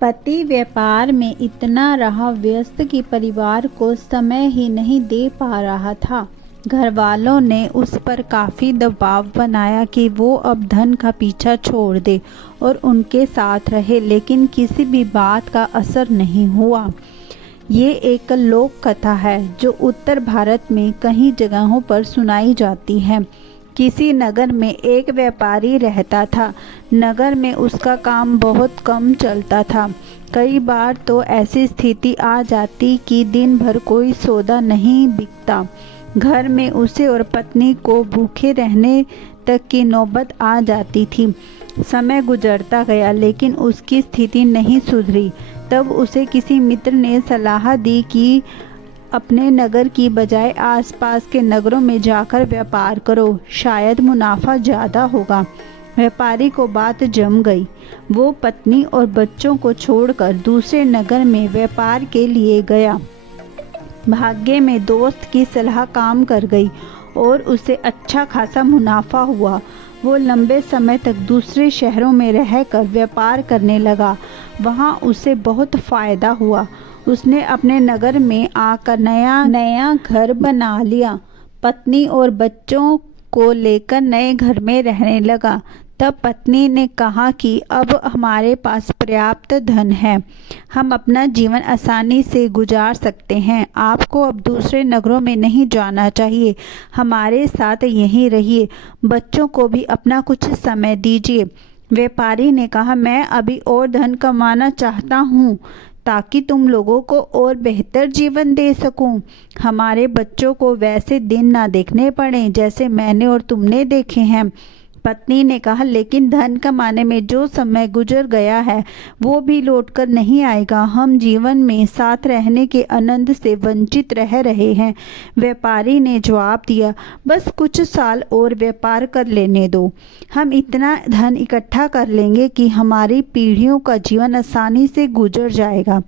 पति व्यापार में इतना रहा व्यस्त कि परिवार को समय ही नहीं दे पा रहा था। घरवालों ने उस पर काफ़ी दबाव बनाया कि वो अब धन का पीछा छोड़ दे और उनके साथ रहे, लेकिन किसी भी बात का असर नहीं हुआ। ये एक लोक कथा है जो उत्तर भारत में कई जगहों पर सुनाई जाती है। किसी नगर में एक व्यापारी रहता था। नगर में उसका काम बहुत कम चलता था। कई बार तो ऐसी स्थिति आ जाती कि दिन भर कोई सौदा नहीं बिकता। घर में उसे और पत्नी को भूखे रहने तक की नौबत आ जाती थी। समय गुजरता गया लेकिन उसकी स्थिति नहीं सुधरी। तब उसे किसी मित्र ने सलाह दी कि अपने नगर की बजाय आसपास के नगरों में जाकर व्यापार करो, शायद मुनाफा ज़्यादा होगा। व्यापारी को बात जम गई। वो पत्नी और बच्चों को छोड़कर दूसरे नगर में व्यापार के लिए गया। भाग्य में दोस्त की सलाह काम कर गई और उसे अच्छा खासा मुनाफा हुआ। वो लंबे समय तक दूसरे शहरों में रहकर व्यापार करने लगा। वहाँ उसे बहुत फ़ायदा हुआ। उसने अपने नगर में आकर नया घर बना लिया। पत्नी और बच्चों को लेकर नए घर में रहने लगा। तब पत्नी ने कहा कि अब हमारे पास पर्याप्त धन है, हम अपना जीवन आसानी से गुजार सकते हैं। आपको अब दूसरे नगरों में नहीं जाना चाहिए, हमारे साथ यहीं रहिए। बच्चों को भी अपना कुछ समय दीजिए। व्यापारी ने कहा, मैं अभी और धन कमाना चाहता हूँ ताकि तुम लोगों को और बेहतर जीवन दे सकूं। हमारे बच्चों को वैसे दिन ना देखने पड़े जैसे मैंने और तुमने देखे हैं। पत्नी ने कहा, लेकिन धन कमाने में जो समय गुजर गया है वो भी लौटकर नहीं आएगा। हम जीवन में साथ रहने के आनंद से वंचित रह रहे हैं। व्यापारी ने जवाब दिया, बस कुछ साल और व्यापार कर लेने दो। हम इतना धन इकट्ठा कर लेंगे कि हमारी पीढ़ियों का जीवन आसानी से गुजर जाएगा।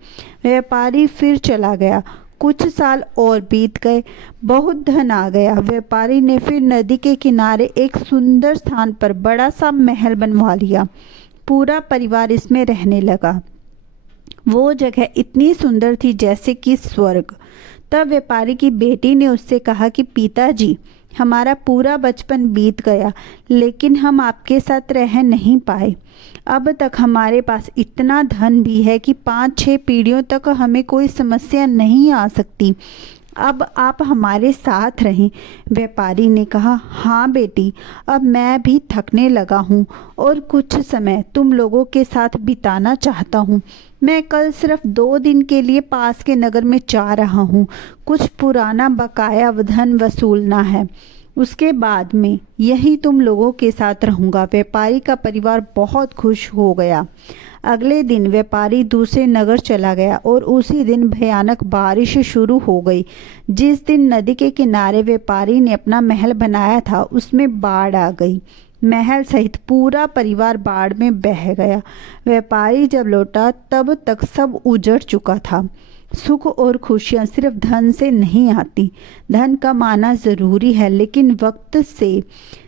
व्यापारी फिर चला गया। कुछ साल और बीत गए, बहुत धन आ गया। व्यापारी ने फिर नदी के किनारे एक सुंदर स्थान पर बड़ा सा महल बनवा लिया। पूरा परिवार इसमें रहने लगा। वो जगह इतनी सुंदर थी जैसे कि स्वर्ग। तब व्यापारी की बेटी ने उससे कहा कि पिताजी, हमारा पूरा बचपन बीत गया लेकिन हम आपके साथ रह नहीं पाए। अब तक हमारे पास इतना धन भी है कि 5-6 पीढ़ियों तक हमें कोई समस्या नहीं आ सकती। अब आप हमारे साथ रहें। व्यापारी ने कहा, हाँ बेटी, अब मैं भी थकने लगा हूँ और कुछ समय तुम लोगों के साथ बिताना चाहता हूँ। मैं कल सिर्फ 2 दिन के लिए पास के नगर में जा रहा हूँ। कुछ पुराना बकाया धन वसूलना है। उसके बाद में यही तुम लोगों के साथ रहूँगा। व्यापारी का परिवार बहुत खुश हो गया। अगले दिन व्यापारी दूसरे नगर चला गया और उसी दिन भयानक बारिश शुरू हो गई। जिस दिन नदी के किनारे व्यापारी ने अपना महल बनाया था उसमें बाढ़ आ गई। महल सहित पूरा परिवार बाढ़ में बह गया। व्यापारी जब लौटा तब तक सब उजड़ चुका था। सुख और खुशियाँ सिर्फ धन से नहीं आती। धन कमाना ज़रूरी है लेकिन वक्त से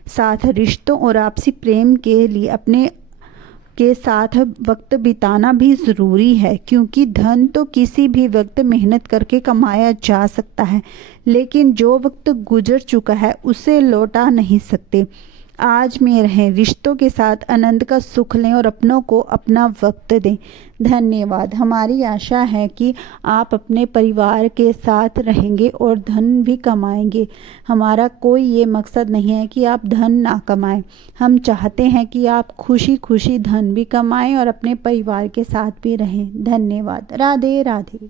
साथ रिश्तों और आपसी प्रेम के लिए अपने के साथ वक्त बिताना भी ज़रूरी है, क्योंकि धन तो किसी भी वक्त मेहनत करके कमाया जा सकता है लेकिन जो वक्त गुजर चुका है उसे लौटा नहीं सकते। आज में रहें, रिश्तों के साथ आनंद का सुख लें और अपनों को अपना वक्त दें। धन्यवाद। हमारी आशा है कि आप अपने परिवार के साथ रहेंगे और धन भी कमाएंगे। हमारा कोई ये मकसद नहीं है कि आप धन ना कमाएं। हम चाहते हैं कि आप खुशी खुशी धन भी कमाएं और अपने परिवार के साथ भी रहें। धन्यवाद। राधे राधे।